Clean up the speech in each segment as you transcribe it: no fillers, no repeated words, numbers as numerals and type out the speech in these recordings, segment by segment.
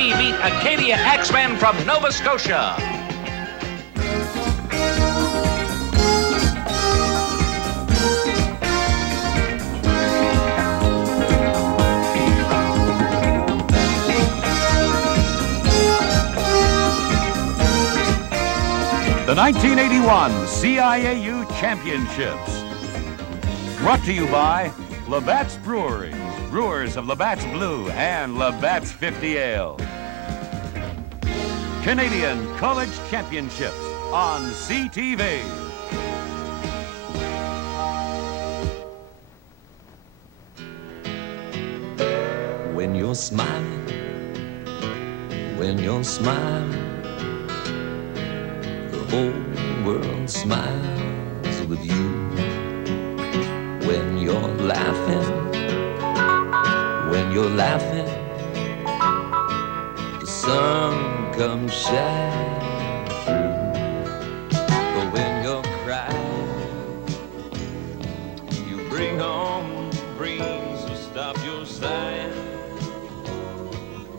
BC meet Acadia Axemen from Nova Scotia. The 1981 CIAU Championships. Brought to you by Labatt's Brewery, brewers of Labatt's Blue and Labatt's 50 Ale. Canadian College Championships on CTV. When you're smiling, the whole world smiles with you. When you're laughing, the sun comes shining through. But when you're crying, you bring on the breeze to stop your sighing.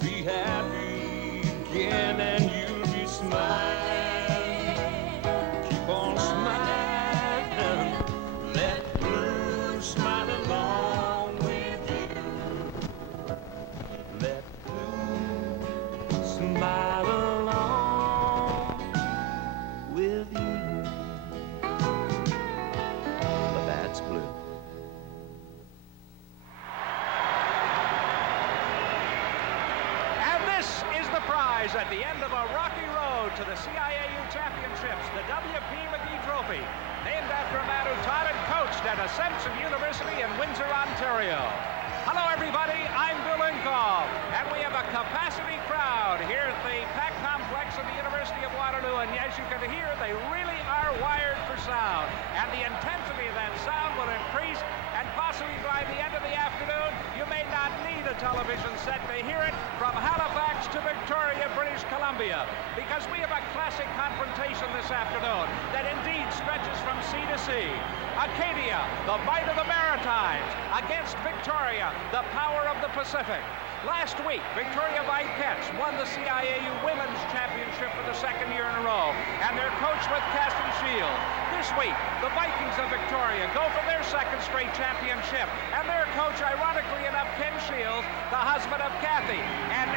Be happy again and you'll be smiling. Keep on smiling. Let blue smile along with you. Let blue smile along with you. But that's blue. And this is the prize at the end of a rocky road to the CIAU Championships, the W.P. McGee Trophy, named after a man who taught and coached at Ascension University in Windsor, Ontario. Hello, everybody. I'm Bill Incoll, and we have a capacity crowd here at the PAC complex of the University of Waterloo, and as you can hear, they really are wired for sound, and the intensity of that sound will increase, and possibly by the end of the afternoon, you may not need a television set to hear it from Halifax to Victoria, British Columbia, because we have a classic confrontation this afternoon that indeed stretches from sea to sea. Acadia, the might of the Maritimes, against Victoria, the power of the Pacific. Last week, Victoria Vikets won the CIAU Women's Championship for the second year in a row, and they're coached with Caston Shield. This week, the Vikings of Victoria go for their second straight championship, and their coach, ironically enough, Ken Shields, the husband of Kathy. And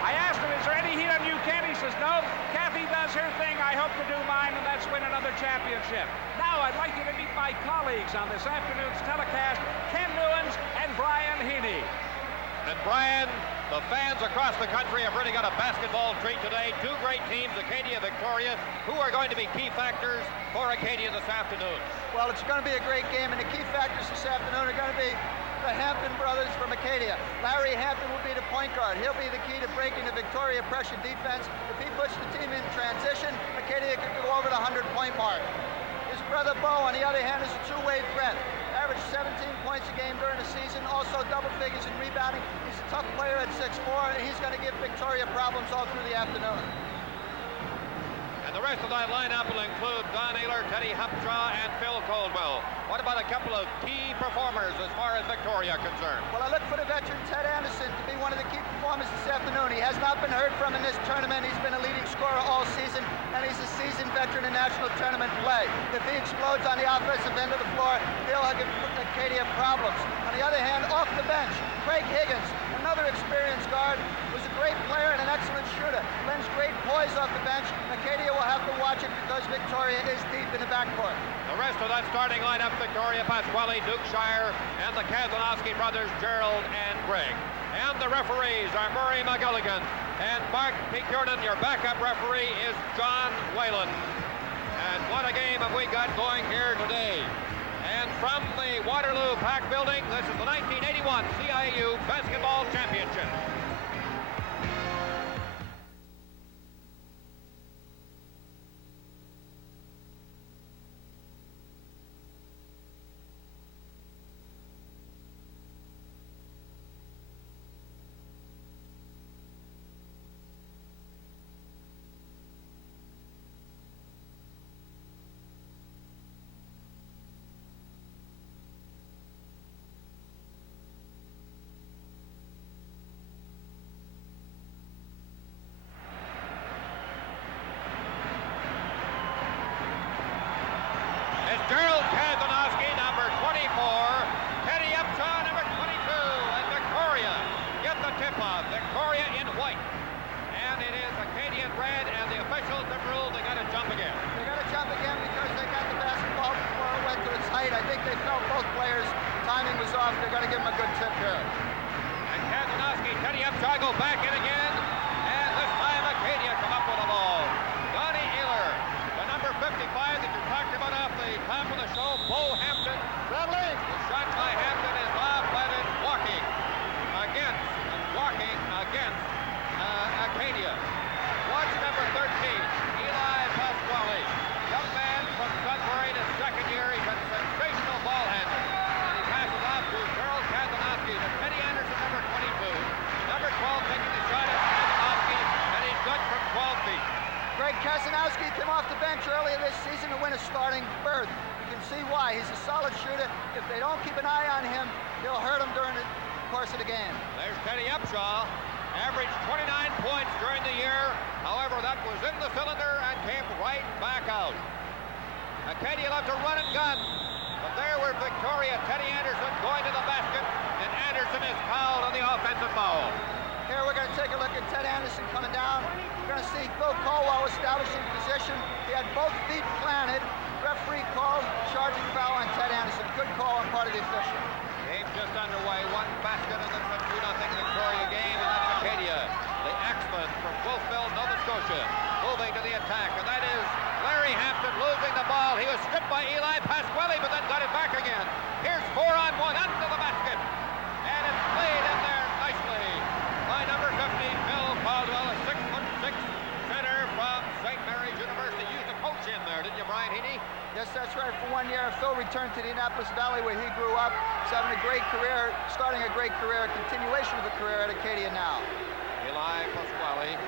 I asked him, is there any heat on you, Ken? He says, no, Kathy does her thing, I hope to do mine, and that's win another championship. Now, I'd like you to meet my colleagues on this afternoon's telecast, Ken Newens and Brian Heaney. And Brian, the fans across the country have really got a basketball treat today. Two great teams, Acadia, Victoria, who are going to be key factors for Acadia this afternoon. Well, it's going to be a great game, and the key factors this afternoon are going to be the Hampton brothers from Acadia. Larry Hampton will be the point guard. He'll be the key to breaking the Victoria pressure defense. If he puts the team in transition, Acadia could go over the 100-point mark. His brother Bo, on the other hand, is a two-way threat. Averaged 17 points a game during the season, also double figures in rebounding. He's a tough player at 6'4", and he's going to give Victoria problems all through the afternoon. And the rest of that lineup will include Don Ehler, Teddy Hupshaw, and Phil Coldwell. What about a couple of key performers as far as Victoria are concerned? Well, I look for the veteran Ted Anderson to be one of the key performers this afternoon. He has not been heard from in this tournament. He's been a leading scorer all season, and he's a seasoned veteran in national tournament play. If he explodes on the offensive end of the floor, he'll give Acadia problems. On the other hand, off the bench, Craig Higgins, another experienced guard, was a great player and an excellent shooter. Lends great poise off the bench. Acadia will have to watch it because Victoria is deep in the backcourt. The rest of that starting lineup, Victoria, Pasquale, Dukeshire, and the Kazanowski brothers, Gerald and Greg. And the referees are Murray McGilligan and Mark Pekiernan. Your backup referee is John Whalen. And what a game have we got going here today. And from the Waterloo PAC building, this is the 1981 CIAU Basketball Championship. I think they felt both players' timing was off. They're going to give him a good tip here. And Kazanowski, Teddy Upshaw go back in again. And this time Acadia come up with the ball. Donnie Ehler, the number 55 that you talked about off the top of the show, Bo Hampton. The shot by Hampton is off, but it's walking against Acadia. Watch number 13, Eli Pasquale. Young man from Sudbury in his second year. He's a sensational ball handler. And he passes off to Gerald Kazanowski. To Teddy Anderson, number 22. Number 12 taking the shot at Kazanowski, and he's good from 12 feet. Greg Kazanowski came off the bench earlier this season to win a starting berth. You can see why. He's a solid shooter. If they don't keep an eye on him, he'll hurt them during the course of the game. There's Teddy Upshaw. Averaged 29 points during the year. However, that was in the cylinder and came right back out. Acadia left to run and gun. But there were Victoria, Teddy Anderson going to the basket, and Anderson is fouled on the offensive foul. Here we're going to take a look at Ted Anderson coming down. We're going to see Phil Colwell establishing position. He had both feet planted. Referee called charging foul on Ted Anderson. Good call on part of the official. Game just underway. One basket in the 2-0 Victoria game, and that's Acadia. The Axemen from Wolfville, Nova Scotia, moving to the attack, and that is Larry Hampton losing the ball. He was stripped by Eli Pasquale, but then got it back again. Here's 4-on-1 under the basket, and it's played in there nicely by number 50, Phil Caldwell, a 6'6" center from St. Mary's University. You used a coach in there, didn't you, Brian Heaney? Yes, that's right. For 1 year, Phil returned to the Annapolis Valley where he grew up. He's having a great career, starting a great career, a continuation of a career at Acadia now. Eli Pasquale.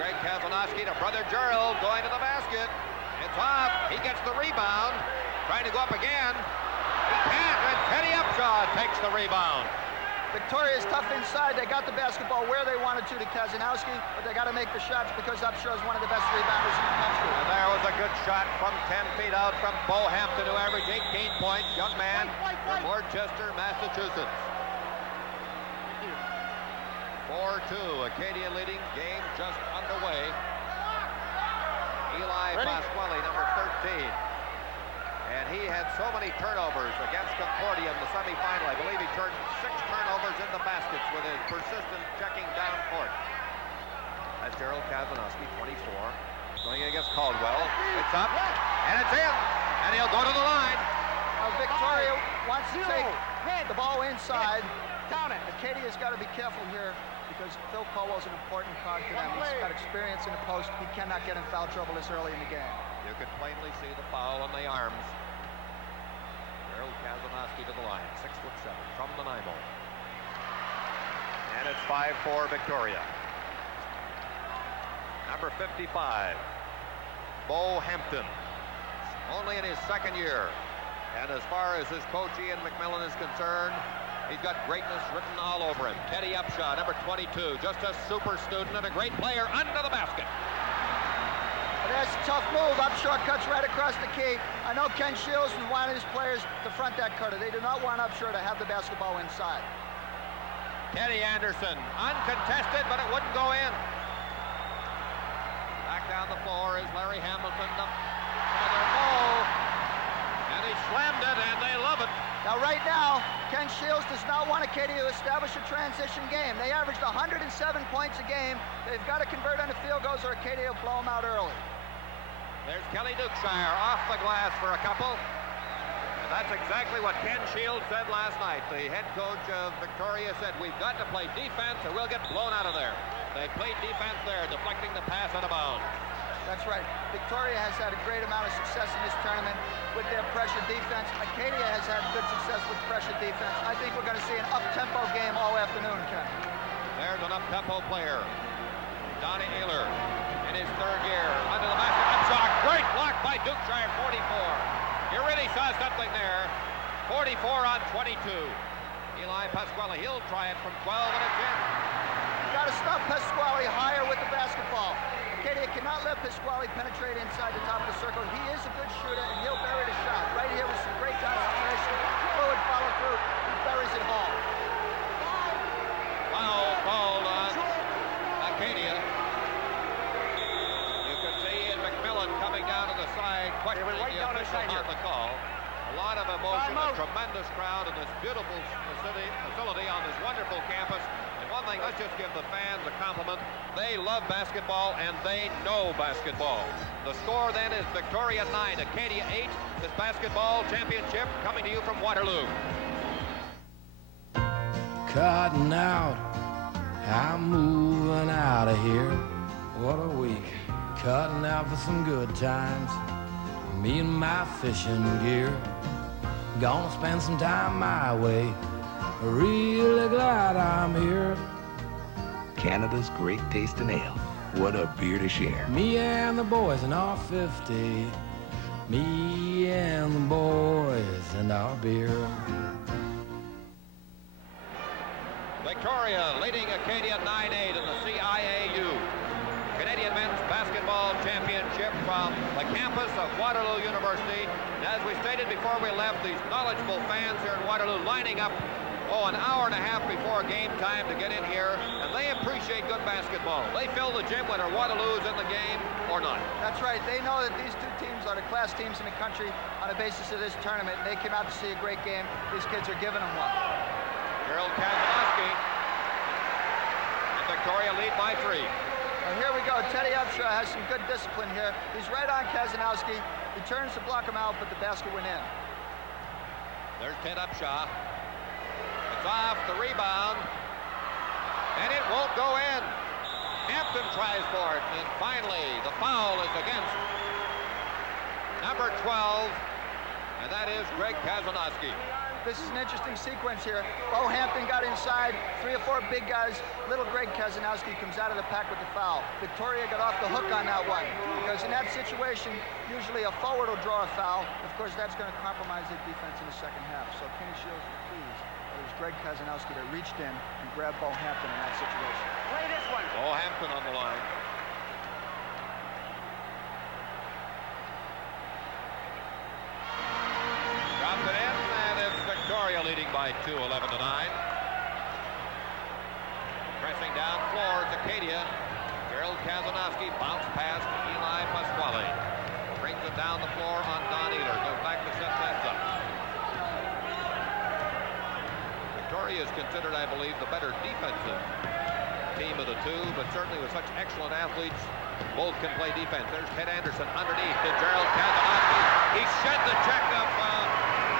Greg Kazanowski to brother Gerald going to the basket. It's off. He gets the rebound. Trying to go up again. He can't, and Teddy Upshaw takes the rebound. Victoria is tough inside. They got the basketball where they wanted to Kazanowski, but they got to make the shots because Upshaw is one of the best rebounders in the country. And there was a good shot from 10 feet out from Bo Hampton, who averaged 18 points. Young man from Worcester, Massachusetts. 4-2, Acadia leading, game just underway. Eli Pasquale, number 13. And he had so many turnovers against Concordia in the semifinal. I believe he turned 6 turnovers into baskets with his persistent checking down court. That's Gerald Kazanowski, 24. Going against Caldwell. It's up, and it's in. And he'll go to the line. Victoria wants to take the ball inside. Acadia's got to be careful here because Phil Colwell's an important card for them. He's got experience in the post. He cannot get in foul trouble this early in the game. You can plainly see the foul on the arms. Gerald Kazanowski to the line, 6'7" from the 9-ball. And it's 5-4 Victoria. Number 55, Bo Hampton, only in his second year. And as far as his coach Ian McMillan is concerned, he's got greatness written all over him. Teddy Upshaw, number 22, just a super student and a great player under the basket. That's a tough move. Upshaw cuts right across the key. I know Ken Shields was one of his players to front that cutter. They do not want Upshaw to have the basketball inside. Teddy Anderson, uncontested, but it wouldn't go in. Back down the floor is Larry Hamilton. Another ball. And he slammed it, and they love it. Now, right now, Ken Shields does not want Acadia to establish a transition game. They averaged 107 points a game. They've got to convert on the field goals or Acadia will blow them out early. There's Kelly Dukeshire off the glass for a couple. And that's exactly what Ken Shields said last night. The head coach of Victoria said, we've got to play defense or we'll get blown out of there. They played defense there, deflecting the pass out of bounds. That's right. Victoria has had a great amount of success in this tournament with their pressure defense. Acadia has had good success with pressure defense. I think we're going to see an up-tempo game all afternoon, Ken. There's an up-tempo player. Donnie Ehler in his third year. Under the basket, Upshaw. Great block by Dukeshire, 44. You really saw something there. 44 on 22. Eli Pasquale, he'll try it from 12, and it's in. You got to stop Pasquale higher with the basketball. Acadia cannot let Pasquale penetrate inside the top of the circle. He is a good shooter, and he'll bury the shot. Right here with some great concentration. Fluid follow through. He buries it home. Foul called on Acadia. You can see Ian McMillan coming down to the side, Unfortunately, the official on the call. A lot of emotion, a tremendous crowd in this beautiful facility on this wonderful campus. And one thing, let's just give the fans a compliment. They love basketball, and they know basketball. The score then is Victoria 9, Acadia 8. This basketball championship coming to you from Waterloo. Cutting out, I'm moving out of here. What a week. Cutting out for some good times. Me and my fishing gear. Gonna spend some time my way. Really glad I'm here. Canada's great tasting ale. What a beer to share. Me and the boys in our 50. Me and the boys and our beer. Victoria leading Acadia 9-8 in the CIAU Canadian Men's Basketball Championship from the campus of Waterloo University. And as we stated before we left, these knowledgeable fans here in Waterloo lining up, an hour and a half before game time to get in here, and they appreciate good basketball. They fill the gym whether Waterloo is in the game or not. That's right. They know that these two teams are the class teams in the country on the basis of this tournament, and they came out to see a great game. These kids are giving them one. Gerald Kazanowski and Victoria lead by 3. Well, here we go. Teddy Upshaw has some good discipline here. He's right on Kazanowski. He turns to block him out, but the basket went in. There's Ted Upshaw. It's off the rebound, and it won't go in. Hampton tries for it, and finally the foul is against number 12, and that is Greg Kazanowski. This is an interesting sequence here. Bo Hampton got inside, 3 or 4 big guys. Little Greg Kazanowski comes out of the pack with the foul. Victoria got off the hook on that one, because in that situation, usually a forward will draw a foul. Of course, that's going to compromise their defense in the second half. So Kenny Shields is pleased. It was Greg Kazanowski that reached in and grabbed Bo Hampton in that situation. Play this one. Bo Hampton on the line. Dropped it in, and it's Victoria leading by 2, 11-9. Pressing down floor, it's Acadia. Gerald Kazanowski, bounce pass to Eli Pasquale. Brings it down the floor on Don Ehler. Goes back to set things up. Victoria is considered, I believe, the better defensive team of the two, but certainly with such excellent athletes, both can play defense. There's Ted Anderson underneath to Gerald Kazanowski. He shed the check of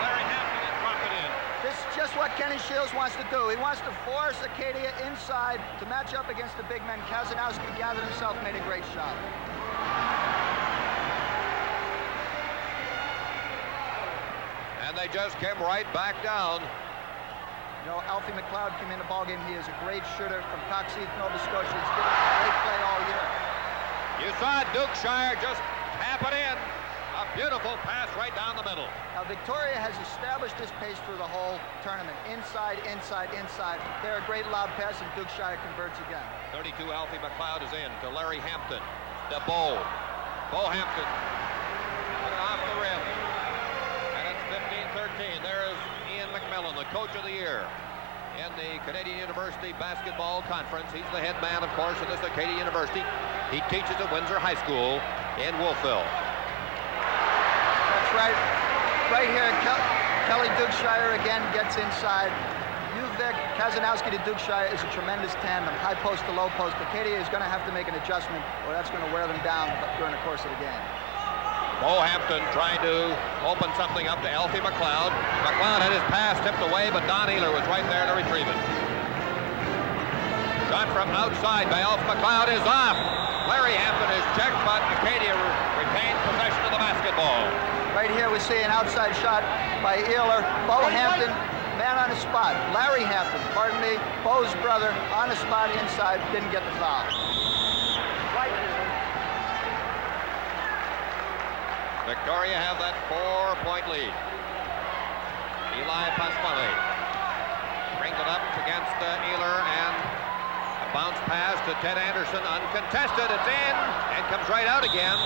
Larry Hampton and dropped it in. This is just what Kenny Shields wants to do. He wants to force Acadia inside to match up against the big men. Kazanowski gathered himself, made a great shot. And they just came right back down. You know, Alfie McLeod came in the ballgame. He is a great shooter from Coxheath, Nova Scotia. He's given a great play all year. You saw Dukeshire just tap it in. A beautiful pass right down the middle. Now, Victoria has established this pace through the whole tournament. Inside, inside, inside. They're a great lob pass, and Dukeshire converts again. 32, Alfie McLeod is in to Larry Hampton. To Bo. Bo Hampton. Put it off the rim. And it's 15-13. There is Ian McMillan, the coach of the year in the Canadian University Basketball Conference. He's the head man, of course, at this Acadia University. He teaches at Windsor High School in Wolfville. That's right. Right here, Kelly Dukeshire again gets inside. UVIC, Kazanowski to Dukeshire is a tremendous tandem. High post to low post. Acadia is going to have to make an adjustment, or that's going to wear them down during the course of the game. Bo Hampton trying to open something up to Alfie McLeod. McLeod had his pass tipped away, but Don Ehler was right there to retrieve it. Shot from outside by Alfie McLeod is off. Larry Hampton is checked, but Acadia retains possession of the basketball. Right here we see an outside shot by Ehler. Bo Hampton, man on the spot. Larry Hampton, pardon me, Bo's brother, on the spot inside, didn't get the foul. Victoria have that 4-point lead. Eli Pasquale brings it up against Ehler, and a bounce pass to Ted Anderson, uncontested. It's in and comes right out again.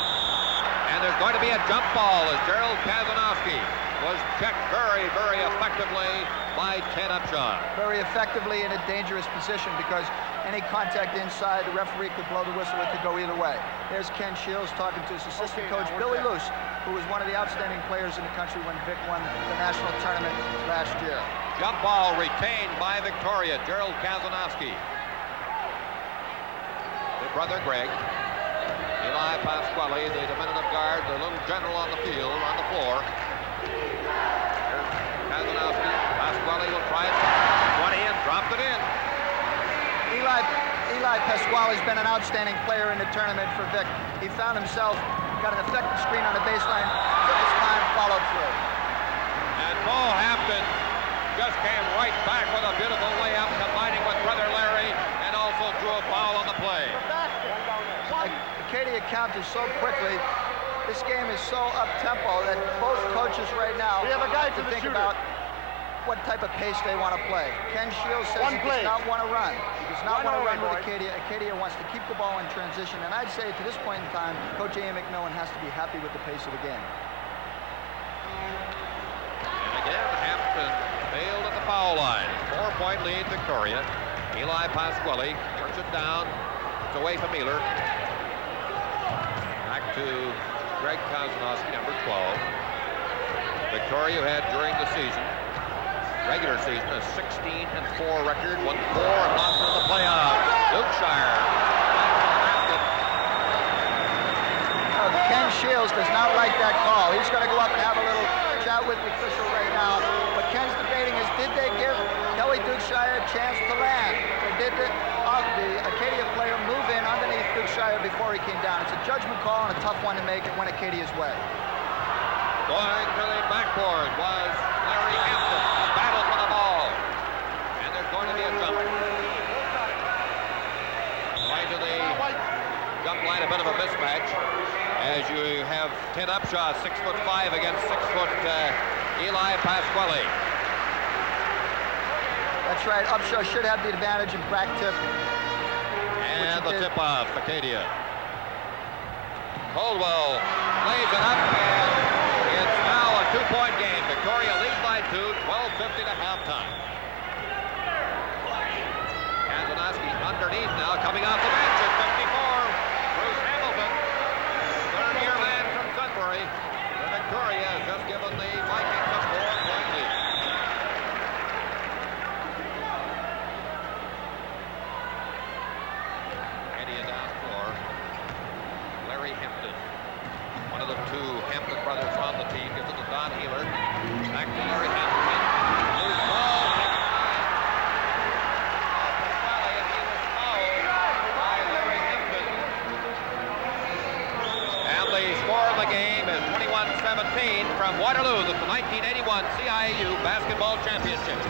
And there's going to be a jump ball as Gerald Kazanowski was checked very, very effectively by Ted Upshaw. Very effectively in a dangerous position because any contact inside, the referee could blow the whistle. It could go either way. There's Ken Shields talking to his assistant coach, Billy Luce, who was one of the outstanding players in the country when Vic won the national tournament last year. Jump ball retained by Victoria, Gerald Kazanowski. Their brother Greg. Eli Pasquale, the diminutive guard, the little general on the field, on the floor. Here's Kazanowski. Pasquale will try it. 20 and dropped it in. Eli Pasquale's been an outstanding player in the tournament for Vic. He found himself, got an effective screen on the baseline, took his time, followed through. And Bo Hampton just came right back with a beautiful layup, combining with brother Larry, and also drew a foul on the play. Acadia counters so quickly. This game is so up-tempo that both coaches right now have to think about what type of pace they want to play. Ken Shields says he does not want to run. He does not want to run with Acadia. Acadia wants to keep the ball in transition. And I'd say to this point in time, Coach Ian McMillan has to be happy with the pace of the game. And again, Hampton failed at the foul line. 4-point lead, Victoria. Eli Pasquale works it down. It's away from Ealer. Back to Greg Kazanowski, number 12. Victoria had during the season, regular season, a 16-4 record, won 4 and lost in the playoffs. Dukeshire. Ken Shields does not like that call. He's going to go up and have a little chat with the official right now. What Ken's debating is, did they give Kelly Dukeshire a chance to land? Or did the Acadia player move in underneath Dukeshire before he came down? It's a judgment call and a tough one to make. It went Acadia's way. Going to the backboard was Larry Hampton. A battle for the ball. And there's going to be a jump. Right to the jump line, a bit of a mismatch. As you have Ted Upshaw, 6'5" against 6' Eli Pasquale. That's right. Upshaw should have the advantage in back tip. And the tip-off, Acadia. Coldwell lays it up, and it's now a 2-point game. Victoria lead by 2, 12:50 to halftime. Kazanowski underneath now, coming off the bench at 54. Bruce Hamilton, third-year man from Sudbury. Victoria has just given the Vikings a 4-point lead. Acadia down floor. Larry Hampton, one of the 2 Hampton brothers on the team, gives it to Don Healer. Back to Larry Hampton. Loose ball, taken by Pasquale, and he was fouled by Larry Hampton. And the score of the game is 21-17 from Waterloo, the 1981 CIAU Basketball Championship.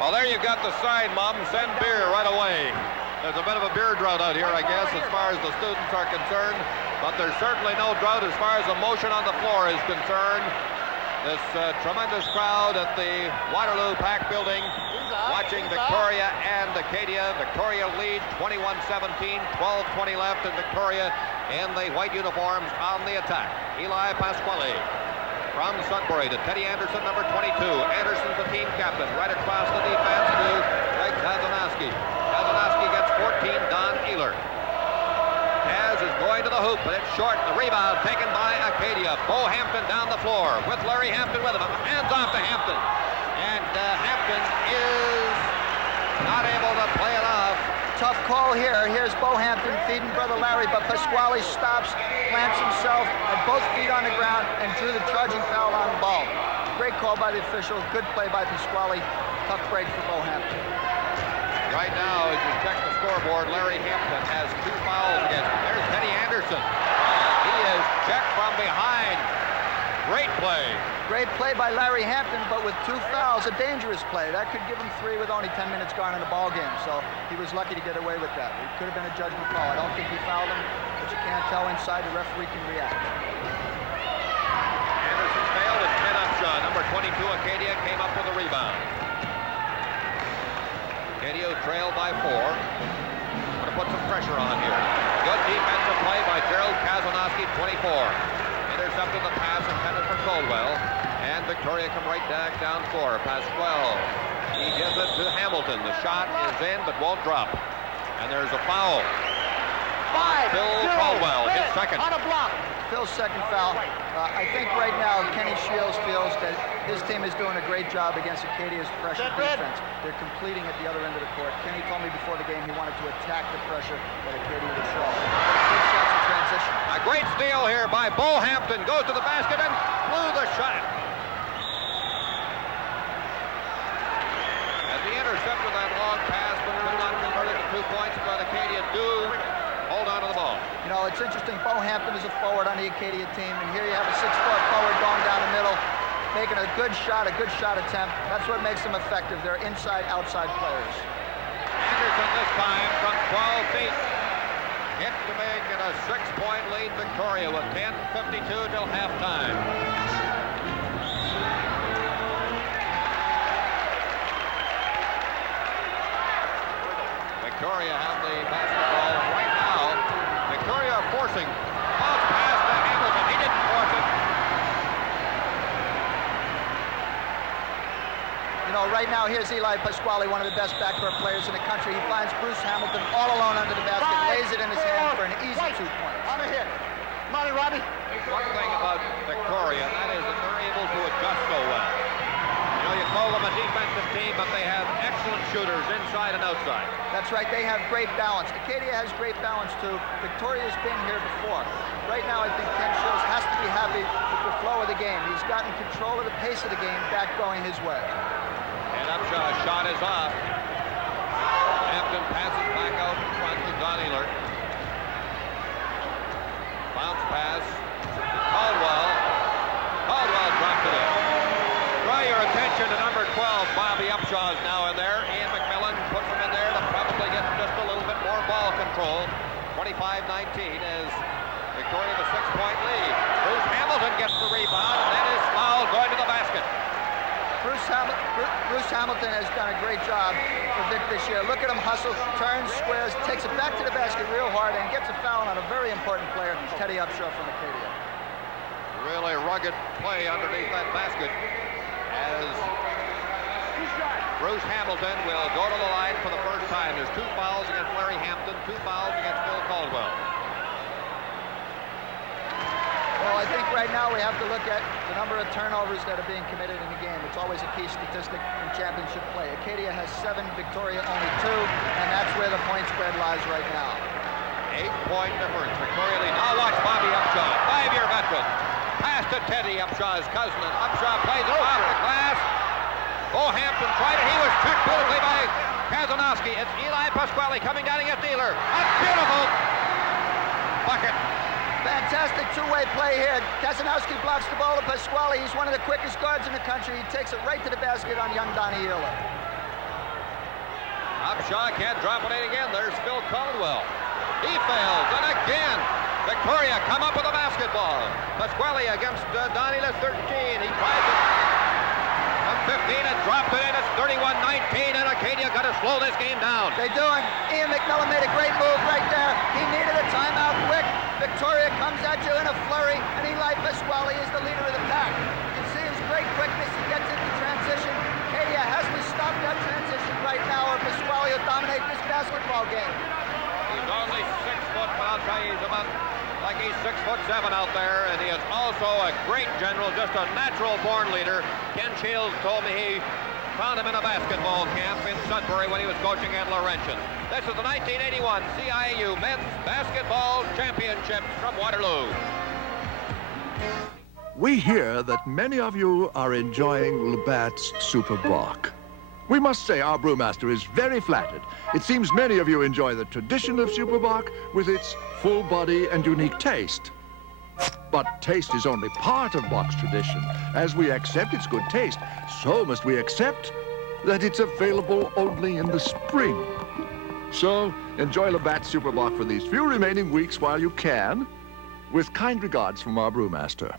Well, there you've got the sign, Mom. Send beer right away. There's a bit of a beer drought out here, I guess, as far as the students are concerned. But there's certainly no drought as far as the motion on the floor is concerned. This tremendous crowd at the Waterloo Pack Building watching Victoria and Acadia. Victoria lead 21-17, 12:20 left, and Victoria in the white uniforms on the attack. Eli Pasquale from Sudbury to Teddy Anderson, number 22. Anderson's the team captain. Right across the defense to Greg Kazanowski. Kazanowski gets 14, Don Ealer. Kaz is going to the hoop. hoop, but it's short. The rebound taken by Acadia. Bo Hampton down the floor with Larry Hampton with him. Hands off to Hampton. And Hampton is not able to play it off. Tough call here. Here's Bo Hampton feeding brother Larry, but Pasquale stops, plants himself, had both feet on the ground, and drew the charging foul on the ball. Great call by the official. Good play by Pasquale. Tough break for Bo Hampton. Right now, as you check the scoreboard, Larry Hampton has 2 fouls against him. There's Teddy Anderson. He is checked from behind. Great play. Great play by Larry Hampton, but with 2 fouls, a dangerous play. That could give him 3 with only 10 minutes gone in the ball game, so he was lucky to get away with that. It could have been a judgment call. I don't think he fouled him, but you can't tell inside. The referee can react. Anderson failed his pin-up shot. Number 22, Acadia, came up with a rebound. Acadia trailed by 4. Going to put some pressure on here. Good defensive play by Gerald Kazanowski, 24. Intercepted the pass intended for Caldwell. And Victoria come right back down floor. Pasquale. He gives it to Hamilton. The shot is in but won't drop. And there's a foul. 5, Bill 0, Caldwell, his second. On a block. Phil's second foul. I think right now Kenny Shields feels that his team is doing a great job against Acadia's pressure defense. They're completing at the other end of the court. Kenny told me before the game he wanted to attack the pressure that Acadia would show. Big shots in transition. A great steal here by Bo Hampton. Goes to the basket and blew the shot. As he intercepted that long pass, but could not convert it to 2 points, but Acadia do hold on to the ball. You know, it's interesting. Bo Hampton is a forward on the Acadia team, and here you have a 6-foot forward going down the middle, making a good shot attempt. That's what makes them effective. They're inside-outside players. Anderson this time from 12 feet. Hit to make it a 6-point lead Victoria with 10:52 till halftime. Victoria have the basketball right now. Victoria are forcing. Bounce pass to Hamilton. He didn't force it. You know, right now, here's Eli Pasquale, one of the best backcourt players in the country. He finds Bruce Hamilton all alone under the basket, lays it in his hand for an easy 2 points. On a hit. Money, Robbie. One thing about Victoria, and that is that they're able to adjust so well. You know, you call them a defensive team, but they have excellent shooters inside and outside. That's right, they have great balance. Acadia has great balance too. Victoria's been here before. Right now, I think Ken Shields has to be happy with the flow of the game. He's gotten control of the pace of the game back going his way. And Upshaw's shot is off. Hampton passes back out in front to Don Ehler. Bounce pass to Caldwell. Caldwell dropped it in. Draw your attention to number 12, Bobby Upshaw's now in there. Ian McMillan puts him in there to probably get just a little bit more ball control. 25-19 as Victoria with a 6-point lead. Bruce Hamilton gets the rebound and then is fouled going to the basket. Bruce Hamilton has done a great job for Vic this year. Look at him hustle, turns, squares, takes it back to the basket real hard, and gets a foul on a very important player, Teddy Upshaw from Acadia. Really rugged play underneath that basket as Bruce Hamilton will go to the line for the first time. There's 2 fouls against Larry Hampton, 2 fouls against Bill Caldwell. Well, I think right now we have to look at the number of turnovers that are being committed in the game. It's always a key statistic in championship play. Acadia has 7, Victoria only 2, and that's where the point spread lies right now. 8-point difference. Victoria lead. Now watch Bobby Upshaw, 5-year veteran. Pass to Teddy Upshaw's cousin, and Upshaw plays it off the glass. Bo Hampton tried it. He was checked beautifully by Kazanowski. It's Eli Pasquale coming down against Ehler. A beautiful bucket. Fantastic two-way play here. Kazanowski blocks the ball to Pasquale. He's one of the quickest guards in the country. He takes it right to the basket on young Donnie Ehler. Upshaw can't drop it in again. There's Phil Caldwell. He fails, and again, Victoria come up with a basketball. Pasquale against Don Ehler, 13. He tries it from 15 and dropped it in. It's 31-19, and Acadia got to slow this game down. They do it. Ian McMillan made a great move right there. He needed a timeout quick. Victoria comes at you in a flurry, and Eli Pasquale is the leader of the pack. You can see his great quickness. He gets into transition. Acadia has to stop that transition right now, or Pasquale will dominate this basketball game. He's only 6 foot, but I'll tell you, he's about like 8 6'7" out there, and he is also a great general, just a natural-born leader. Ken Shields told me he found him in a basketball camp in Sudbury when he was coaching at Laurentian. This is the 1981 CIAU Men's Basketball Championships from Waterloo. We hear that many of you are enjoying Labatt's Super Bock. We must say our brewmaster is very flattered. It seems many of you enjoy the tradition of Super Bock with its full body and unique taste. But taste is only part of Bock's tradition. As we accept its good taste, so must we accept that it's available only in the spring. So enjoy Labatt's Super Bock for these few remaining weeks while you can, with kind regards from our brewmaster.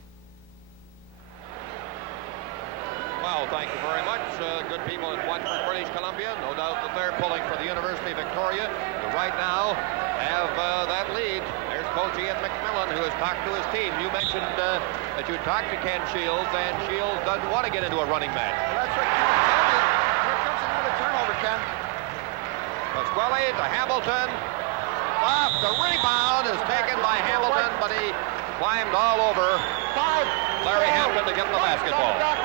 Well, thank you very much. Good people in Watford, British Columbia. No doubt that they're pulling for the University of Victoria, who right now have that lead. There's Coach Ian McMillan, who has talked to his team. You mentioned that you talked to Ken Shields, and Shields doesn't want to get into a running match. Well, that's what Ken told me. Here comes another turnover, Ken. Pasquale to Hamilton. Off the rebound is taken by Hamilton, but he climbed all over Larry Hampton to get the basketball. That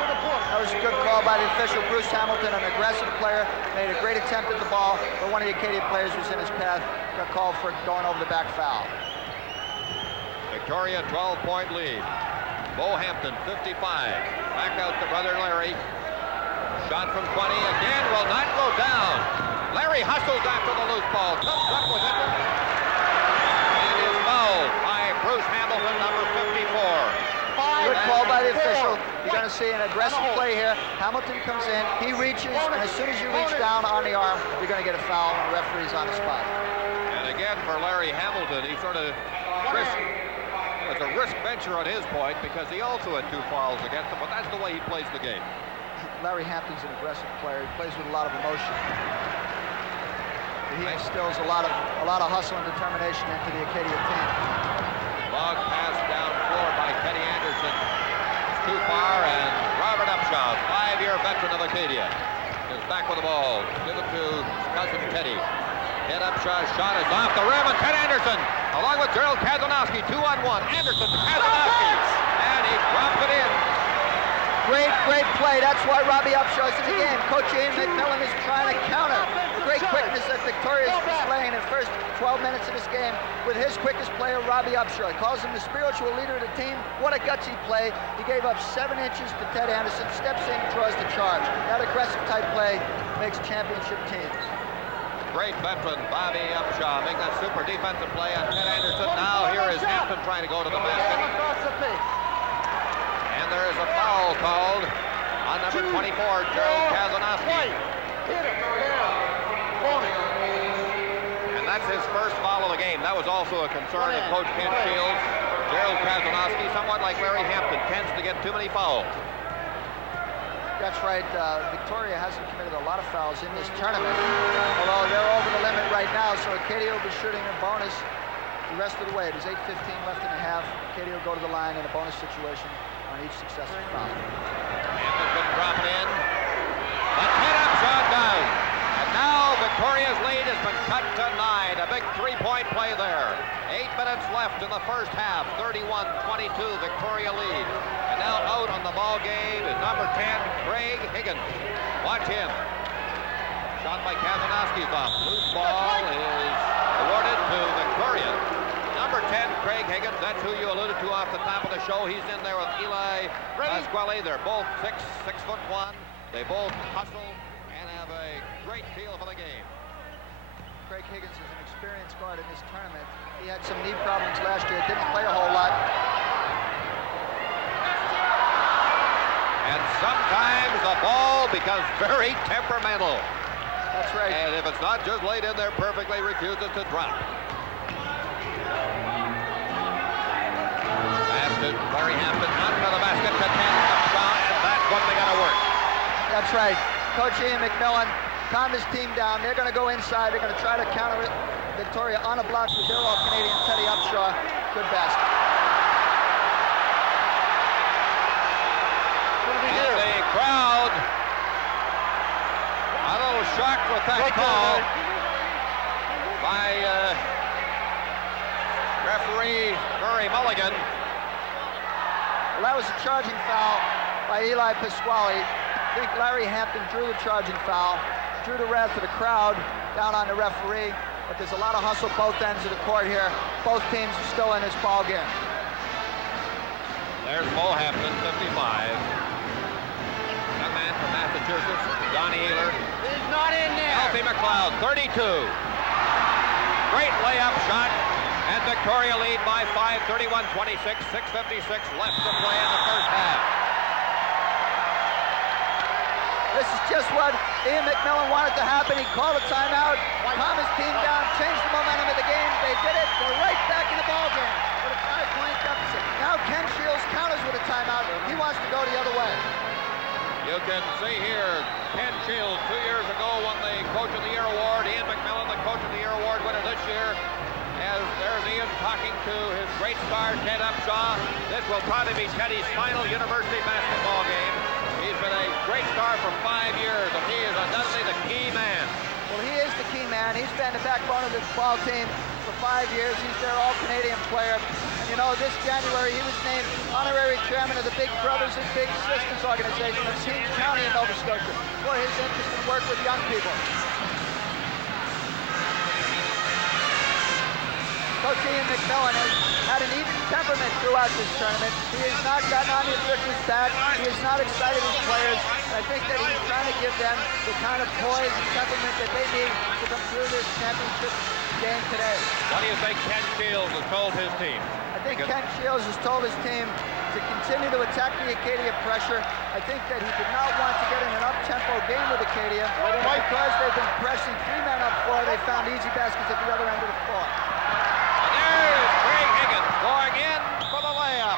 was a good call by the official. Bruce Hamilton, an aggressive player, made a great attempt at the ball, but one of the Acadia players was in his path, got called for going over the back foul. Victoria 12-point lead. Bo Hampton 55. Back out to brother Larry. Shot from 20 again will not go down. Larry hustles after the loose ball. Comes up with it. And is fouled by Bruce Hamilton, number 54. Good call by the official. You're going to see an aggressive play here. Hamilton comes in, he reaches, and as soon as you reach down on the arm, you're going to get a foul, and the referee's on the spot. And again, for Larry Hamilton, he sort of was a risk venture on his point because he also had 2 fouls against him, but that's the way he plays the game. Larry Hampton's an aggressive player. He plays with a lot of emotion. He instills a lot of hustle and determination into the Acadia team. Long pass down floor by Teddy Anderson. It's too far, and Robert Upshaw, 5-year veteran of Acadia, is back with the ball. Give it to his cousin Teddy. Ted Upshaw's shot is off the rim, and Ted Anderson, along with Gerald Kazanowski, 2-on-1. Anderson to Kazanowski, and he dropped it in. Great play. That's why Robbie Upshaw's in the game. Coach Ian McMillan is trying to counter the great quickness that Victoria's displaying in the first 12 minutes of this game with his quickest player, Robbie Upshaw. He calls him the spiritual leader of the team. What a gutsy play. He gave up 7 inches to Ted Anderson, steps in, draws the charge. That aggressive type play makes championship teams. Great veteran Bobby Upshaw make that super defensive play on Ted Anderson. Now here is Hampton trying to go to the basket. And there is a foul called on number 24, Gerald Kazanowski. And that's his first foul of the game. That was also a concern of Coach Ken Shields. Gerald Kazanowski, somewhat like Larry Hampton, tends to get too many fouls. That's right. Victoria hasn't committed a lot of fouls in this tournament, although they're over the limit right now, so Acadia will be shooting a bonus the rest of the way. There's 8:15 left in the half. Acadia will go to the line in a bonus situation on each successive foul. Hampton's going to drop it in. But Ted Upshaw does. And now Victoria's lead has been cut to 9. A big 3-point play there. 8 minutes left in the first half. 31-22, Victoria lead. And now out on the ball game is number 10, Craig Higgins. Watch him. Shot by Kazanowski's off. Loose ball is awarded to Victoria. Number 10, Craig Higgins. That's who you alluded to off the top of the show. He's in there with Eli Pasquale. They're both 6'1". They both hustle and have a great feel for the game. Craig Higgins is an experienced guard in this tournament. He had some knee problems last year. Didn't play a whole lot. And sometimes the ball becomes very temperamental. That's right. And if it's not just laid in there perfectly, refuses to drop. Larry Hampton under the basket to 10, and that's what they got to work. That's right. Coach Ian McMillan calmed his team down. They're going to go inside. They're going to try to counter it. Victoria on a block with their All-Canadian Teddy Upshaw. Good basket. And the crowd a little shocked with that call by referee Murray Larry Mulligan. Well, that was a charging foul by Eli Pasquale. I think Larry Hampton drew the charging foul, drew the wrath of the crowd down on the referee, but there's a lot of hustle both ends of the court here. Both teams are still in this ball game. There's Mo Hampton, 55. Young man from Massachusetts, Donnie Ealer. He's not in there. Alfie McLeod, 32. Great layup shot, and Victoria lead by 5, 31-26, 6:56 left to play in the first half. This is just what Ian McMillan wanted to happen. He called a timeout, calmed his team down, changed the momentum of the game. They did it. They're right back in the ball game with a 5-point deficit. Now Ken Shields counters with a timeout. He wants to go the other way. You can see here, Ken Shields, 2 years ago won the Coach of the Year award. Ian McMillan, the Coach of the Year award winner this year. As there's Ian talking to his great star, Ted Upshaw. This will probably be Teddy's final university basketball game. He's been a great star for 5 years, and he is undoubtedly the key man. Well, he is the key man. He's been the backbone of this ball team for 5 years. He's their all-Canadian player. And you know, this January he was named honorary chairman of the Big Brothers and Big Sisters organization of Queens County in Nova Scotia for his interest in work with young people. Coach Ian McMillan has had an even temperament throughout this tournament. He has not gotten on the officials' back. He has not excited his players. And I think that he's trying to give them the kind of poise and temperament that they need to come through this championship game today. What do you think Ken Shields has told his team? I think Ken Shields has told his team to continue to attack the Acadia pressure. I think that he did not want to get in an up-tempo game with Acadia. Because they've been pressing 3 men up floor, they found easy baskets at the other end of the floor. There's Craig Higgins going in for the layup.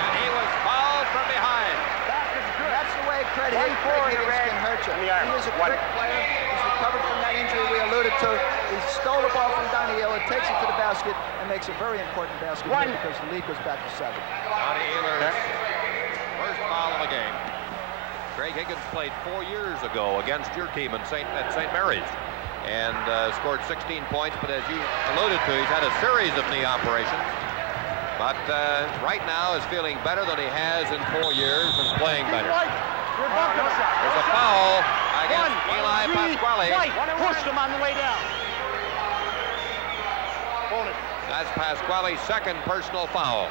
And he was fouled from behind. That's the way Craig Higgins can hurt you. He is a quick player. He's recovered from that injury we alluded to. He stole the ball from Donnie Ealer, takes it to the basket, and makes a very important basket here because the lead goes back to 7. Donnie Ealer's first foul of the game. Craig Higgins played 4 years ago against your team at St. Mary's. And scored 16 points, but as you alluded to, he's had a series of knee operations. But right now is feeling better than he has in 4 years and playing better. There's a foul against Eli Pasquale. Pushed him on the way down. That's Pasquale's second personal foul.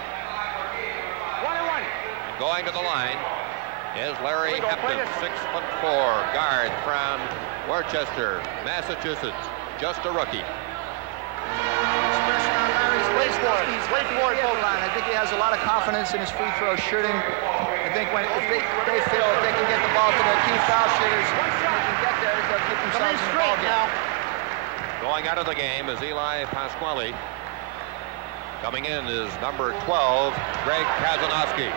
1-1. And going to the line is Larry Hampton, 6'4", guard from Worcester, Massachusetts, just a rookie. Expression on Larry's face. Wait for it. I think he has a lot of confidence in his free throw shooting. I think if they feel if they can get the ball to their key foul shooters, when they can get there, they'll keep themselves in the ball game. Going out of the game is Eli Pasquale. Coming in is number 12, Greg Kazanowski.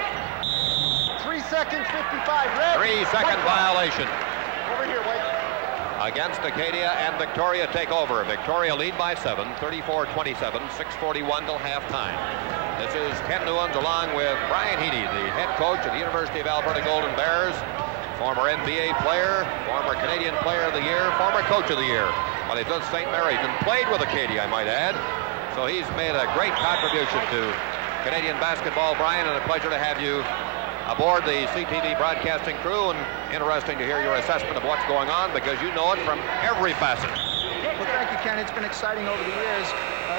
3 seconds, 55. Red. 3-second violation. Over here, wait. Against Acadia, and Victoria take over. Victoria lead by 7, 34-27, 6:41 till halftime. This is Ken Newens along with Brian Heaney, the head coach of the University of Alberta Golden Bears, former NBA player, former Canadian Player of the Year, former Coach of the Year. But he's done St. Mary's and played with Acadia, I might add. So he's made a great contribution to Canadian basketball. Brian, and a pleasure to have you aboard the CTV broadcasting crew, and interesting to hear your assessment of what's going on because you know it from every facet. Well, thank you, Ken. It's been exciting over the years.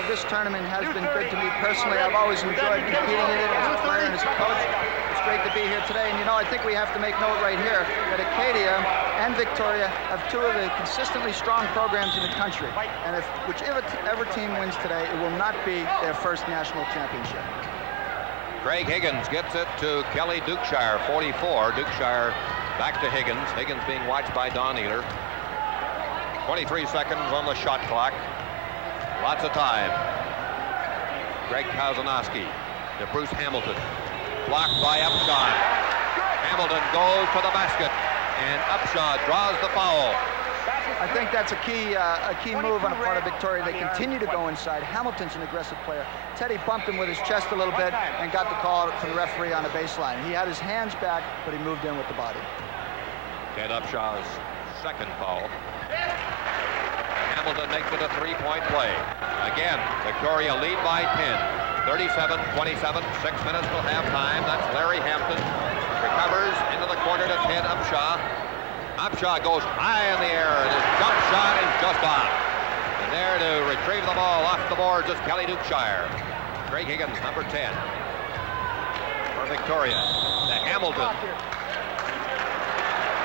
This tournament has been good to me personally. I've always enjoyed competing in it as a player and as a coach. It's great to be here today. And, you know, I think we have to make note right here that Acadia and Victoria have 2 of the consistently strong programs in the country. And if whichever team wins today, it will not be their first national championship. Craig Higgins gets it to Kelly Dukeshire, 44. Dukeshire back to Higgins. Higgins being watched by Don Ealer. 23 seconds on the shot clock. Lots of time. Greg Kazanowski to Bruce Hamilton. Blocked by Upshaw. Hamilton goes to the basket, and Upshaw draws the foul. I think that's a key move on the part of Victoria. They continue to go inside. Hamilton's an aggressive player. Teddy bumped him with his chest a little bit and got the call from the referee on the baseline. He had his hands back, but he moved in with the body. Ted Upshaw's second foul. Hamilton makes it a 3-point play. Again, Victoria lead by 10. 37-27, 6 minutes till halftime. That's Larry Hampton. Recovers into the corner to Ted Upshaw. Upshaw goes high in the air, and his jump shot is just off. And there to retrieve the ball off the boards is Kelly Dukeshire. Greg Higgins, number 10. For Victoria. To Hamilton.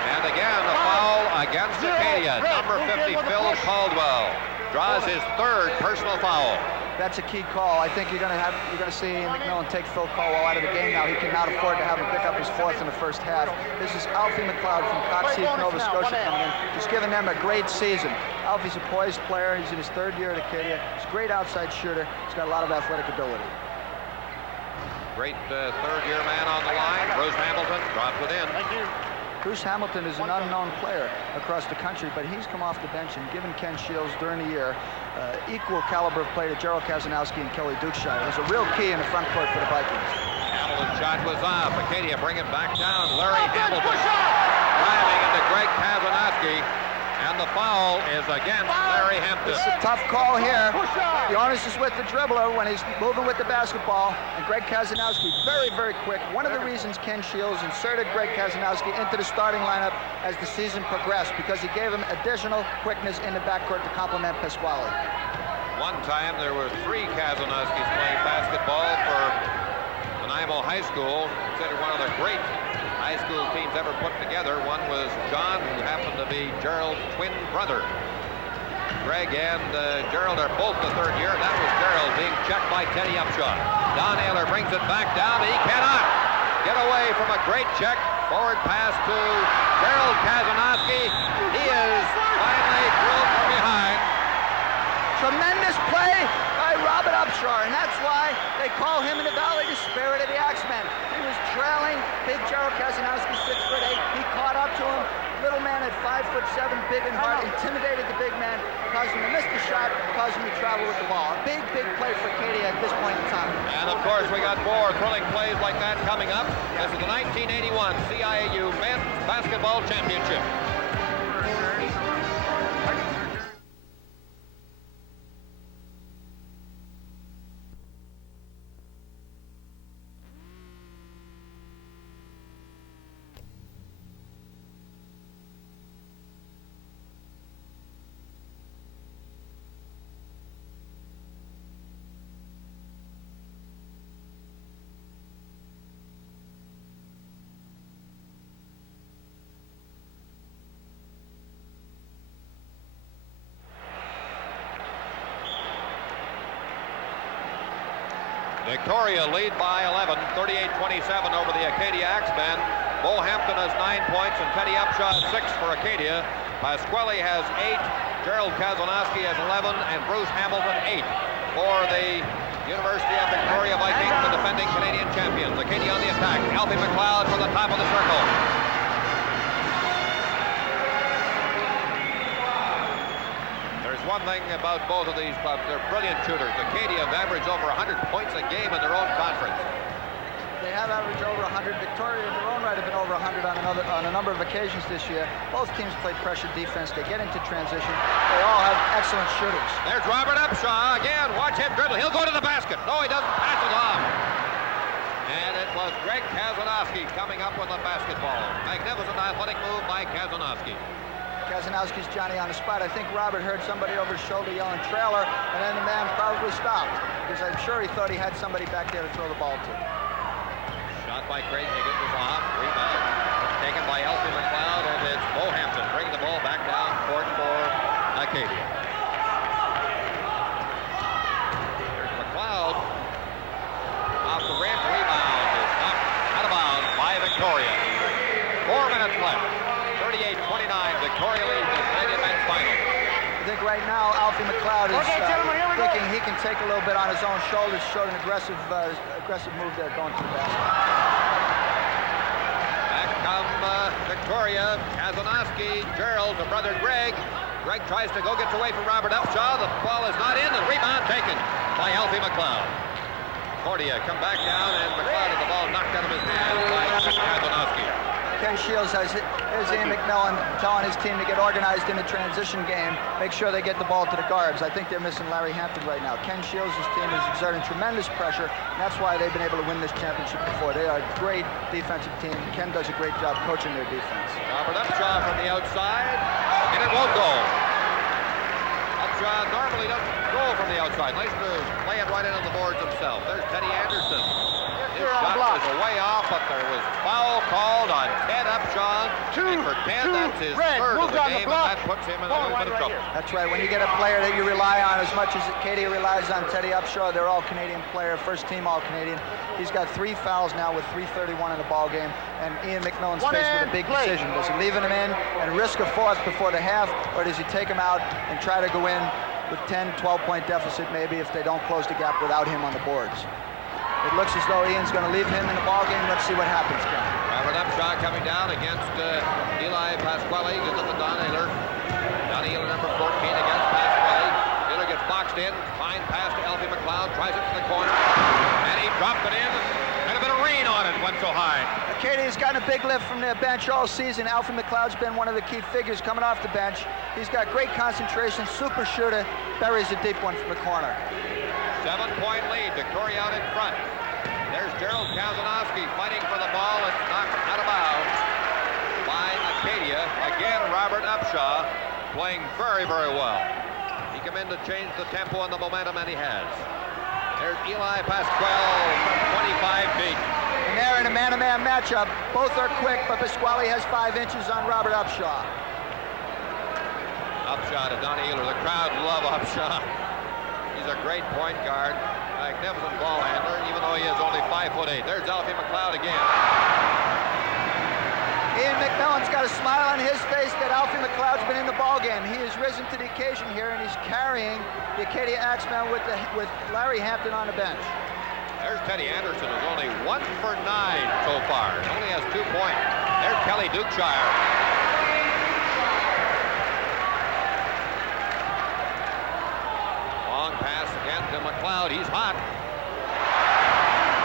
And again, the foul against Acadia. Number 50, Phil Caldwell, draws his 3rd personal foul. That's a key call. I think you're going to see McMillan take Phil Caldwell out of the game now. He cannot afford to have him pick up his 4th in the first half. This is Alfie McLeod from Cox Heath, Nova Scotia coming in. He's given them a great season. Alfie's a poised player. He's in his 3rd year at Acadia. He's a great outside shooter. He's got a lot of athletic ability. Great 3rd-year man on the line. Bruce Hamilton drops it in. Thank you. Bruce Hamilton is an unknown player across the country, but he's come off the bench and given Ken Shields during the year equal caliber of play to Gerald Kazanowski and Kelly Dukeshire. He's a real key in the front court for the Vikings. Hamilton's shot was off. Acadia bring it back down. Larry Hamilton driving into Greg Kazanowski. And the foul is against Larry Hampton. It's a tough call here. The onus is with the dribbler when he's moving with the basketball. And Greg Kazanowski, very, very quick. One of the reasons Ken Shields inserted Greg Kazanowski into the starting lineup as the season progressed, because he gave him additional quickness in the backcourt to complement Pasquale. One time there were 3 Kazanowskis playing basketball for Nanaimo High School, considered one of the great high school teams ever put together. One was John, who happened to be Gerald's twin brother. Greg and Gerald are both the 3rd year, and that was Gerald being checked by Teddy Upshaw. Don Ayler brings it back down. He cannot get away from a great check. Forward pass to Gerald Kazanowski. He is finally drilled from behind. Tremendous play by Robert Upshaw, and that's why they call him in the Valley the Spirit of the Axemen. He was trailing big Gerald Kazanowski, 6'8". He caught up to him. Little man at 5'7", big and hard, intimidated the big man, caused him to miss the shot, caused him to travel with the ball. A big, big play for Acadia at this point in time. And of course, we got more thrilling plays like that coming up. This is the 1981 CIAU Men's Basketball Championship. Victoria lead by 11, 38-27 over the Acadia Axemen. Bo Hampton has 9 points and Teddy Upshaw has 6 for Acadia. Pasquale has 8, Gerald Kazanowski has 11, and Bruce Hamilton 8 for the University of Victoria Vikings, the defending Canadian champions. Acadia on the attack. Alfie McLeod from the top of the circle. One thing about both of these clubs, they're brilliant shooters. Acadia have averaged over 100 points a game in their own conference. They have averaged over 100. Victoria in their own right have been over 100 on a number of occasions this year. Both teams play pressure defense. They get into transition. They all have excellent shooters. There's Robert Upshaw again. Watch him dribble. He'll go to the basket. No, he doesn't. Pass it off. And it was Greg Kazanowski coming up with the basketball. Magnificent athletic move by Kazanowski. Kazanowski's Johnny on the spot. I think Robert heard somebody over his shoulder yelling trailer, and then the man probably stopped, because I'm sure he thought he had somebody back there to throw the ball to. Shot by Craig Higgins is off. Rebound taken by Alfie McLeod, and it's Bo Hampton bringing the ball back down court for Acadia. There's McLeod off the rim. Rebound is knocked out of bounds by Victoria. 4 minutes left. 38-29, Victoria leads the Canadian men's final. I think right now Alfie McLeod is thinking he can take a little bit on his own shoulders. Showed an aggressive move there going to the basket. Back come Victoria, Kazanowski, Gerald, the brother Greg. Greg tries to go, gets away from Robert Upshaw. The ball is not in, and rebound taken by Alfie McLeod. Cordia come back down, and McLeod had the ball knocked out of his hand by Kazanowski. Ken Shields has Here's Ian McMillan telling his team to get organized in the transition game, make sure they get the ball to the guards. I think they're missing Larry Hampton right now. Ken Shields' team is exerting tremendous pressure, and that's why they've been able to win this championship before. They are a great defensive team. Ken does a great job coaching their defense. Robert Upshaw from the outside, and it won't go. Upshaw normally doesn't go from the outside. Nice move, lay it right in on the boards himself. There's Teddy Anderson. His shot was way off, but there was foul called on Ted Upshaw. And for Ted, that's his third of the game, and that puts him in a little bit of trouble. That's right. When you get a player that you rely on as much as Acadia relies on Teddy Upshaw, they're all Canadian player, first team all Canadian. He's got 3 fouls now with 3:31 in the ball game, and Ian McMillan's faced with a big decision. Does he leave him in and risk a fourth before the half, or does he take him out and try to go in with 10, 12-point deficit maybe if they don't close the gap without him on the boards? It looks as though Ian's going to leave him in the ball game. Let's see what happens, Ken. Robert Upshaw coming down against Eli Pasquale. Good look at Don Ehler. Don Ehler, number 14, against Pasquale. Ehler gets boxed in. Fine pass to Alfie McLeod. Tries it to the corner. And he dropped it in. And a bit of rain on it. Went so high. Acadia's gotten a big lift from their bench all season. Alfie McLeod's been one of the key figures coming off the bench. He's got great concentration, super shooter, buries a deep one from the corner. 7-point lead. Victoria out in front. There's Gerald Kazanowski fighting for the ball. It's knocked out of bounds by Acadia. Again, Robert Upshaw playing very, very well. He come in to change the tempo and the momentum, and he has. There's Eli Pasquale from 25 feet. And they're in a man-to-man matchup. Both are quick, but Pasquale has 5 inches on Robert Upshaw. Upshaw to Donnie Ehler. The crowd love Upshaw. He's a great point guard. Magnificent ball handler, even though he is only 5'8". There's Alfie McLeod again. Ian McMillan's got a smile on his face that Alfie McLeod's been in the ball game. He has risen to the occasion here, and he's carrying the Acadia Axemen with Larry Hampton on the bench. There's Teddy Anderson, who's only 1 for 9 so far. He only has 2 points. There's Kelly Dukeshire. Long pass again to McLeod. He's hot.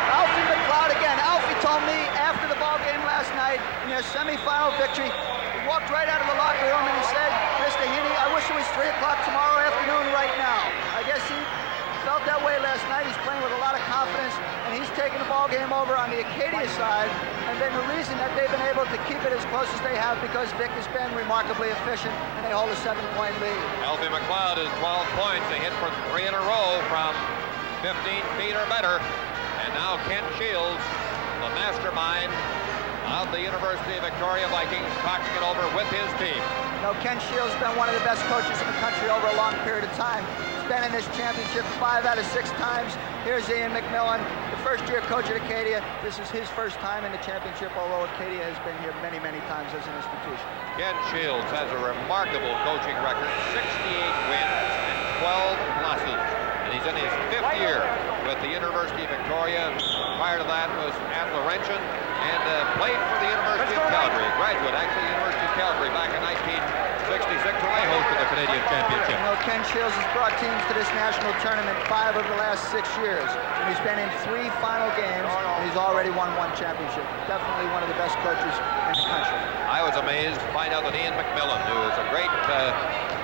Alfie McLeod again. Alfie told me after the ball game last night in their semifinal victory, he walked right out of the locker room and he said, "Mr. Heaney, I wish it was 3 o'clock tomorrow afternoon right now." I guess he felt that way last night. He's playing with a lot of confidence, and he's taking the ball game over on the Acadia side. And then the reason that they've been able to keep it as close as they have because Vic has been remarkably efficient, and they hold a 7-point lead. Alfie McLeod is 12 points. They hit for 3 in a row from 15 feet or better. And now Ken Shields, the mastermind of the University of Victoria Vikings, talking it over with his team. No, Ken Shields has been one of the best coaches in the country over a long period of time. He's been in this championship 5 out of 6 times. Here's Ian McMillan, the first-year coach at Acadia. This is his first time in the championship, although Acadia has been here many, many times as an institution. Ken Shields has a remarkable coaching record, 68 wins and 12 losses. And he's in his 5th year with the University of Victoria. Prior to that was at Laurentian and played for the University of Calgary. Graduate, actually, University of Calgary back in 1966 when they hosted the Canadian Championship. You know, Ken Shields has brought teams to this national tournament 5 of the last 6 years. And he's been in 3 final games, and he's already won 1 championship. Definitely one of the best coaches in the country. I was amazed to find out that Ian McMillan, who was a great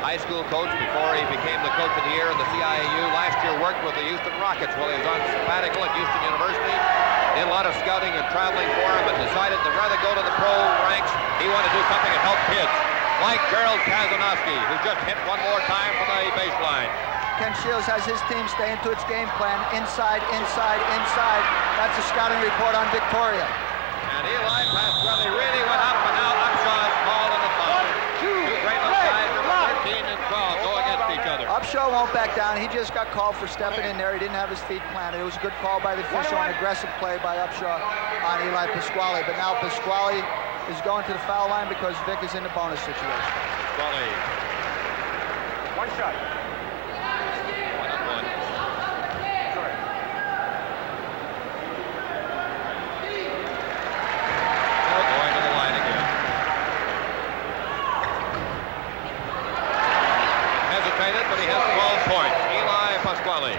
high school coach before he became the coach of the year in the CIAU, last year worked with the Houston Rockets while he was on sabbatical at Houston University. Did a lot of scouting and traveling for him and decided to rather go to the pro ranks. He wanted to do something to help kids, like Gerald Kazanowski, who just hit 1 more time from the baseline. Ken Shields has his team stay into its game plan, inside, inside, inside. That's a scouting report on Victoria. And Eli Pasquale really went up, and now Upshaw is called on the foul. 2 great little guys, number 13 and 12, go against each other. Upshaw won't back down. He just got called for stepping in there. He didn't have his feet planted. It was a good call by the official, an aggressive play by Upshaw on Eli Pasquale. But now Pasquale is going to the foul line because Vic is in the bonus situation. Pasquale. 1 shot. 1-on-1. Going to the line again. Hesitated, but he has 12 points. Eli Pasquale,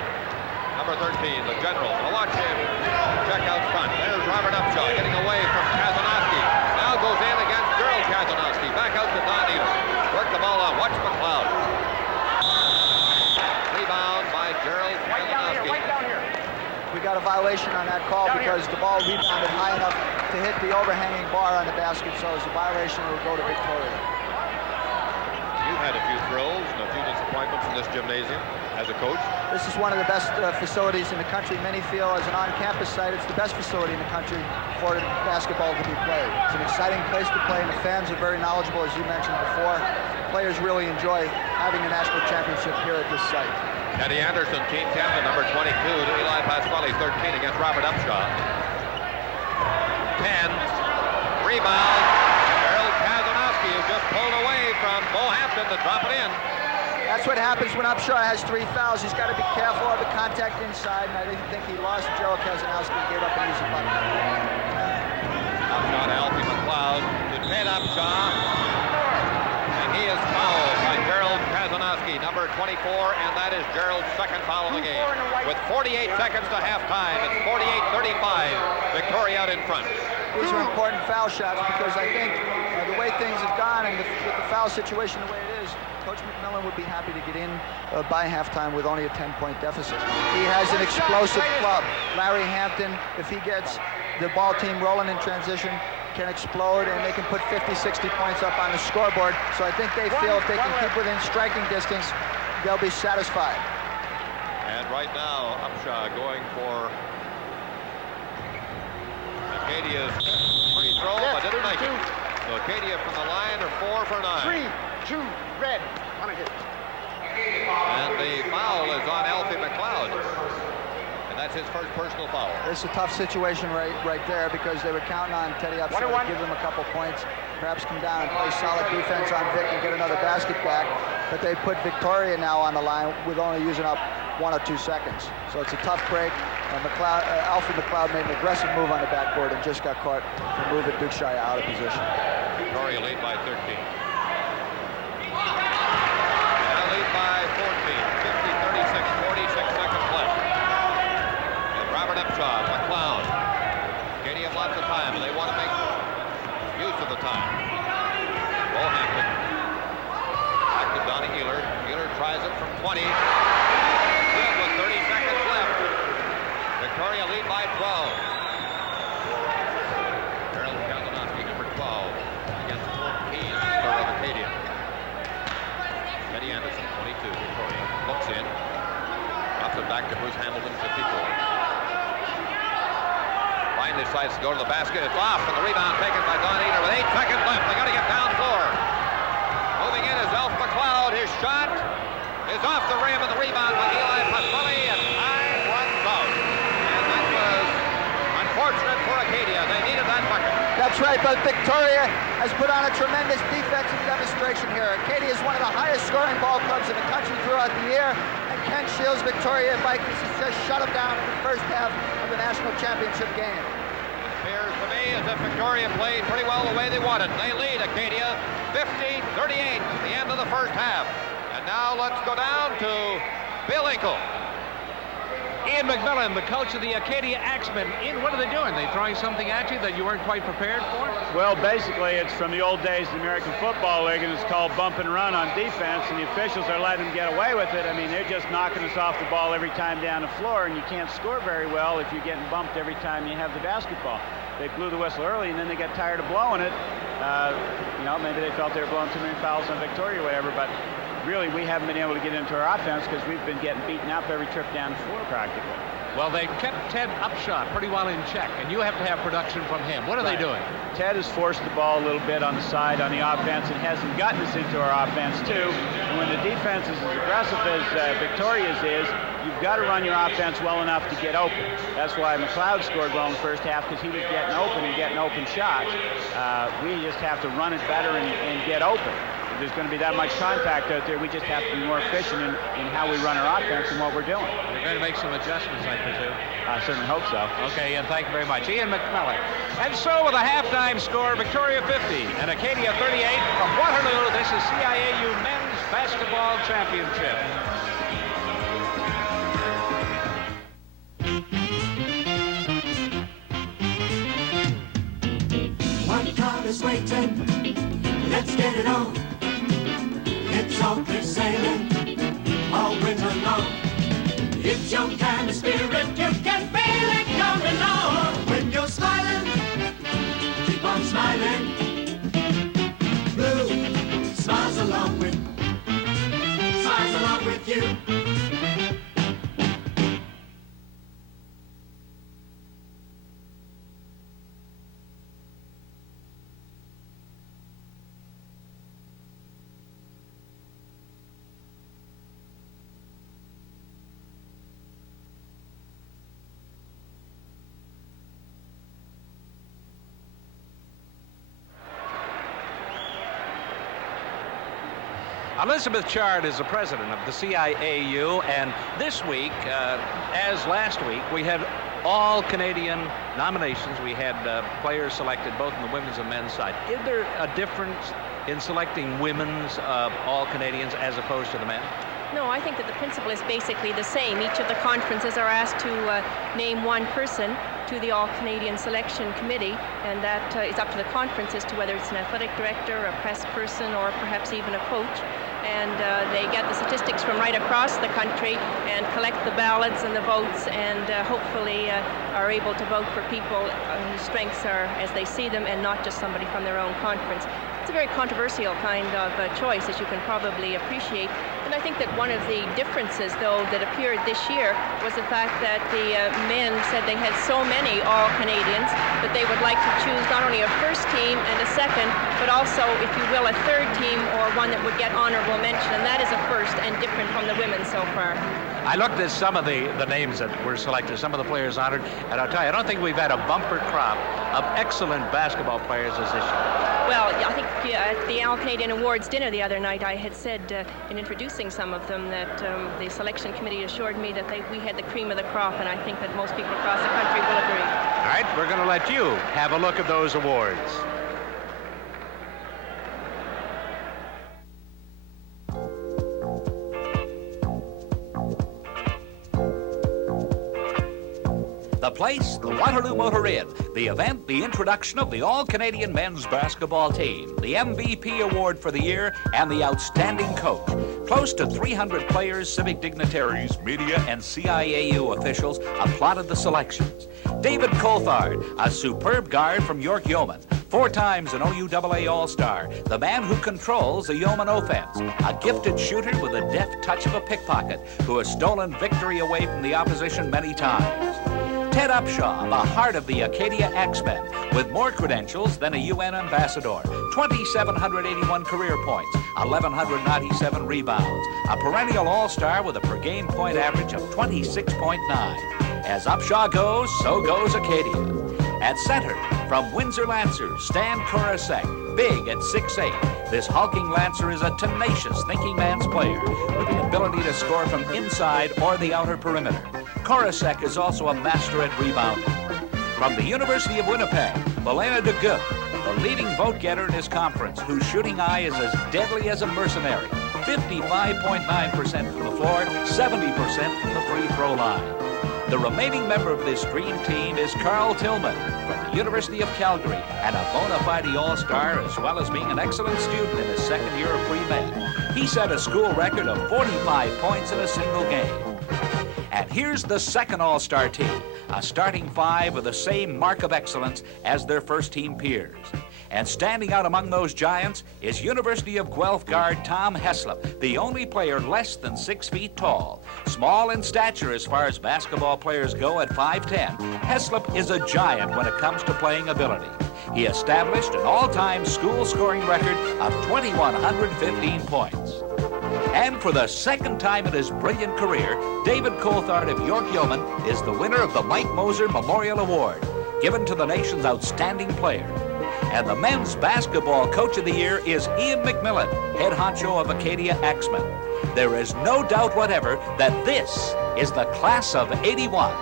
number 13, the general. Now watch him check out front. There's Robert Upshaw getting away from Kazanowski. Now goes in against Gerald Kazanowski. Back out to Don Eater. Work the ball on. Watch McLeod. Rebound by Gerald Kazanowski. Right down here. We got a violation on that call because the ball rebounded high enough to hit the overhanging bar on the basket, so it's a violation. It will go to Victoria. You've had a few thrills and a few disappointments in this gymnasium as a coach. This is one of the best facilities in the country. Many feel as an on-campus site, it's the best facility in the country for basketball to be played. It's an exciting place to play, and the fans are very knowledgeable, as you mentioned before. Players really enjoy having a national championship here at this site. Eddie Anderson, team captain, number 22, to Eli Pasquale, 13 against Robert Upshaw. 10, rebound, Gerald Kazanowski, who just pulled away from Bo Hampton to drop it in. That's what happens when Upshaw has 3 fouls. He's got to be careful of the contact inside, and I didn't think he lost Gerald Kazanowski and gave up an easy bucket. Upshaw to Alfie McLeod, to Ted Upshaw, and he is fouled by Gerald Kazanowski, number 24, and that is Gerald's second foul of the game. With 48 seconds to halftime, it's 48-35, Victoria out in front. These are important foul shots because I think the way things have gone and with the foul situation the way it is, Coach McMillan would be happy to get in by halftime with only a 10-point deficit. He has an explosive club. Larry Hampton, if he gets the ball team rolling in transition, can explode, and they can put 50, 60 points up on the scoreboard. So I think they feel if they can keep within striking distance, they'll be satisfied. And right now, Upshaw going for Acadia's free throw, but didn't make it. So Acadia from the line are 4 for 9. 3, 2, red. On a hit. And the foul is on Alfie McLeod. And that's his first personal foul. It's a tough situation right there because they were counting on Teddy Upshaw to give them a couple points, perhaps come down and play solid defense on Vic and get another basket back. But they put Victoria now on the line with only using up 1 or 2 seconds. So it's a tough break. Alfie McLeod made an aggressive move on the backboard and just got caught for moving Dukeshire out of position. Victoria lead by 13. Now lead by 14. 50-36, 46 seconds left. And Robert Upshaw, McLeod. Acadia have lots of time, and they want to make use of the time. Bo Hampton. Back to Donnie Ealer. Ealer tries it from 20. Good with 30 seconds left. Victoria lead by 12. Gerald Kazanowski, number 12, against 14 for Acadia. Eddie Anderson, 22, Victoria. Looks in. Drops it back to Bruce Hamilton, 54. Finally decides to go to the basket. It's off, and the rebound taken by Don Eater with 8 seconds left. They got to get down floor. Moving in is Elf McLeod. His shot is off the rim, and the rebound by Eli Pasquale, and time runs out. And that was unfortunate for Acadia. They needed that bucket. That's right, but Victoria has put on a tremendous defensive demonstration here. Acadia is one of the highest scoring ball clubs in the country throughout the year, and Ken Shields' Victoria Vikings has just shut them down in the first half of the national championship game. It appears to me as if Victoria played pretty well the way they wanted. They lead Acadia 50-38 at the end of the first half. And now let's go down to Bill Inkle. Ian McMillan, the coach of the Acadia Axemen. Ian, what are they doing? They throwing something at you that you weren't quite prepared for? Well, basically, it's from the old days of the American Football League, and it's called bump and run on defense, and the officials are letting them get away with it. I mean, they're just knocking us off the ball every time down the floor, and you can't score very well if you're getting bumped every time you have the basketball. They blew the whistle early, and then they got tired of blowing it. Maybe they felt they were blowing too many fouls on Victoria or whatever, but really, we haven't been able to get into our offense because we've been getting beaten up every trip down the floor practically. Well, they kept Ted Upshaw pretty well in check, and you have to have production from him. What are they doing? Ted has forced the ball a little bit on the side on the offense and hasn't gotten us into our offense, too. And when the defense is as aggressive as Victoria's is, you've got to run your offense well enough to get open. That's why McLeod scored well in the first half, because he was getting open and getting open shots. We just have to run it better and get open. If there's going to be that much contact out there, we just have to be more efficient in how we run our offense and what we're doing. You're going to make some adjustments, I presume. I certainly hope so. Okay, Ian, thank you very much. Ian McMillan. And so with a halftime score, Victoria 50 and Acadia 38 from Waterloo, this is CIAU Men's Basketball Championship. One car is waiting get it on. It's all clear sailing, all winter long. It's your kind of spirit, you can feel it coming on. When you're smiling, keep on smiling. Blue smiles along with you. Elizabeth Chard is the president of the CIAU, and this week, as last week, we had all Canadian nominations. We had players selected both on the women's and men's side. Is there a difference in selecting women's all Canadians as opposed to the men? No, I think that the principle is basically the same. Each of the conferences are asked to name one person to the All-Canadian Selection Committee, and that is up to the conference as to whether it's an athletic director, a press person, or perhaps even a coach. And they get the statistics from right across the country and collect the ballots and the votes, and hopefully are able to vote for people whose strengths are as they see them and not just somebody from their own conference. It's a very controversial kind of choice, as you can probably appreciate. And I think that one of the differences, though, that appeared this year was the fact that the men said they had so many All-Canadians that they would like to choose not only a first team and a second, but also, if you will, a third team or one that would get honorable mention. And that is a first and different from the women so far. I looked at some of the names that were selected, some of the players honored, and I'll tell you, I don't think we've had a bumper crop of excellent basketball players as this year. Well, I think at the All-Canadian Awards dinner the other night, I had said in introducing some of them that the selection committee assured me that we had the cream of the crop, and I think that most people across the country will agree. All right, we're going to let you have a look at those awards. The place, the Waterloo Motor Inn. The event, the introduction of the All-Canadian men's basketball team, the MVP award for the year, and the outstanding coach. Close to 300 players, civic dignitaries, media, and CIAU officials applauded the selections. David Coulthard, a superb guard from York Yeoman, 4 times an OUAA All-Star, the man who controls the Yeoman offense, a gifted shooter with a deft touch of a pickpocket who has stolen victory away from the opposition many times. Ted Upshaw, the heart of the ACADIA X-Men, with more credentials than a UN ambassador, 2,781 career points, 1,197 rebounds, a perennial all-star with a per-game point average of 26.9. As Upshaw goes, so goes ACADIA. At center, from Windsor Lancers, Stan Korosek, big at 6'8". This hulking Lancer is a tenacious thinking man's player with the ability to score from inside or the outer perimeter. Korosek is also a master at rebounding. From the University of Winnipeg, Belena DeGuy, the leading vote-getter in his conference, whose shooting eye is as deadly as a mercenary, 55.9% from the floor, 70% from the free throw line. The remaining member of this dream team is Carl Tillman from the University of Calgary, and a bona fide all-star as well as being an excellent student in his second year of pre-med. He set a school record of 45 points in a single game. And here's the second all-star team, a starting 5 with the same mark of excellence as their first-team peers. And standing out among those giants is University of Guelph guard Tom Heslop, the only player less than 6 feet tall. Small in stature as far as basketball players go at 5'10", Heslop is a giant when it comes to playing ability. He established an all-time school scoring record of 2,115 points. And for the second time in his brilliant career, David Coulthard of York Yeoman is the winner of the Mike Moser Memorial Award, given to the nation's outstanding player. And the men's basketball coach of the year is Ian McMillan, head honcho of ACADIA X-Men. There is no doubt whatever that this is the class of '81.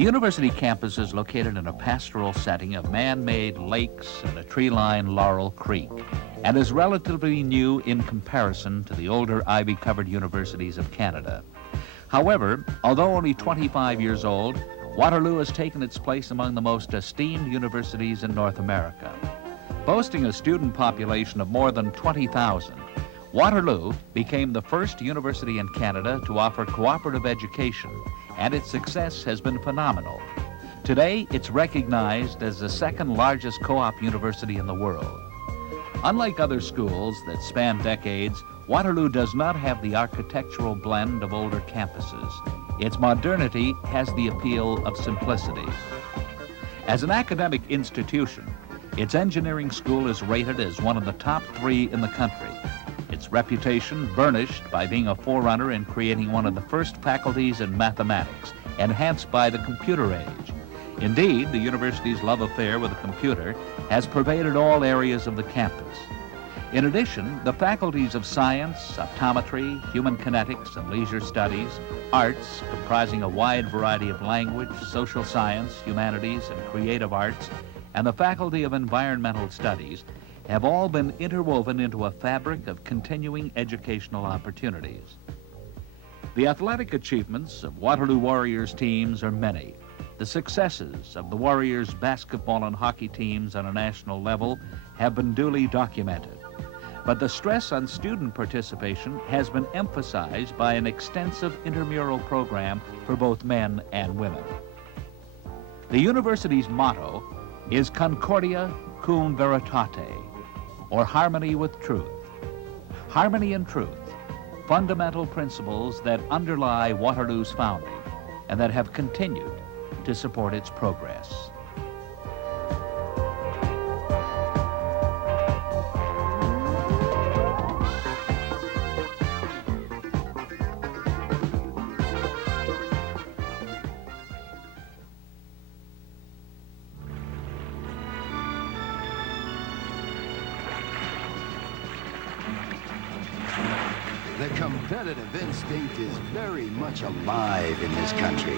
university campus is located in a pastoral setting of man-made lakes and a tree-lined Laurel Creek, and is relatively new in comparison to the older ivy-covered universities of Canada. However, although only 25 years old, Waterloo has taken its place among the most esteemed universities in North America. Boasting a student population of more than 20,000, Waterloo became the first university in Canada to offer cooperative education, and its success has been phenomenal. Today, it's recognized as the second largest co-op university in the world. Unlike other schools that span decades, Waterloo does not have the architectural blend of older campuses. Its modernity has the appeal of simplicity. As an academic institution, its engineering school is rated as one of the top 3 in the country. Its reputation burnished by being a forerunner in creating one of the first faculties in mathematics, enhanced by the computer age. Indeed, the university's love affair with the computer has pervaded all areas of the campus. In addition, the faculties of science, optometry, human kinetics, and leisure studies, arts, comprising a wide variety of language, social science, humanities, and creative arts, and the faculty of environmental studies have all been interwoven into a fabric of continuing educational opportunities. The athletic achievements of Waterloo Warriors teams are many. The successes of the Warriors basketball and hockey teams on a national level have been duly documented. But the stress on student participation has been emphasized by an extensive intramural program for both men and women. The university's motto is Concordia cum veritate, or harmony with truth. Harmony and truth, fundamental principles that underlie Waterloo's founding and that have continued to support its progress. The competitive instinct is very much alive in this country,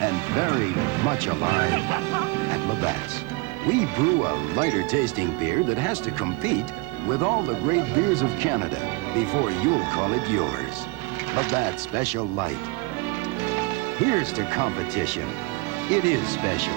and very much alive at Labatt's. We brew a lighter tasting beer that has to compete with all the great beers of Canada before you'll call it yours. Labatt's Special Light. Here's to competition. It is special.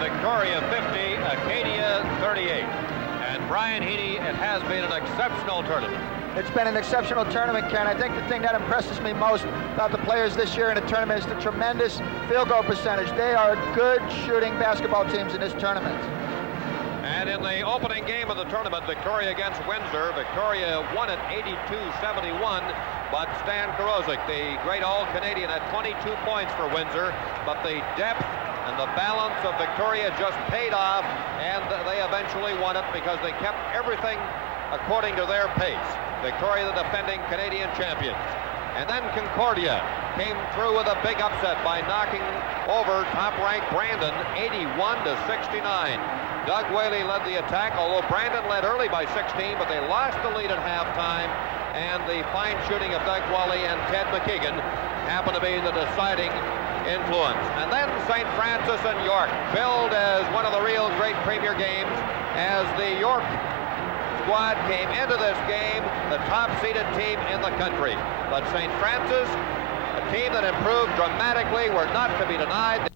Victoria 50, Acadia 38. And Brian Heaney, it has been an exceptional tournament. It's been an exceptional tournament, Ken. I think the thing that impresses me most about the players this year in the tournament is the tremendous field goal percentage. They are good shooting basketball teams in this tournament. And in the opening game of the tournament, Victoria against Windsor, Victoria won it 82-71, but Stan Karozik, the great All-Canadian, had 22 points for Windsor, but the depth and the balance of Victoria just paid off, and they eventually won it because they kept everything according to their pace. Victoria, the defending Canadian champions. And then Concordia came through with a big upset by knocking over top-ranked Brandon 81-69. Doug Whaley led the attack, although Brandon led early by 16, but they lost the lead at halftime, and the fine shooting of Doug Whaley and Ted McKeegan happened to be the deciding influence. And then St. Francis and York, billed as one of the real great premier games, as the York squad came into this game the top-seeded team in the country. But St. Francis team that improved dramatically were not to be denied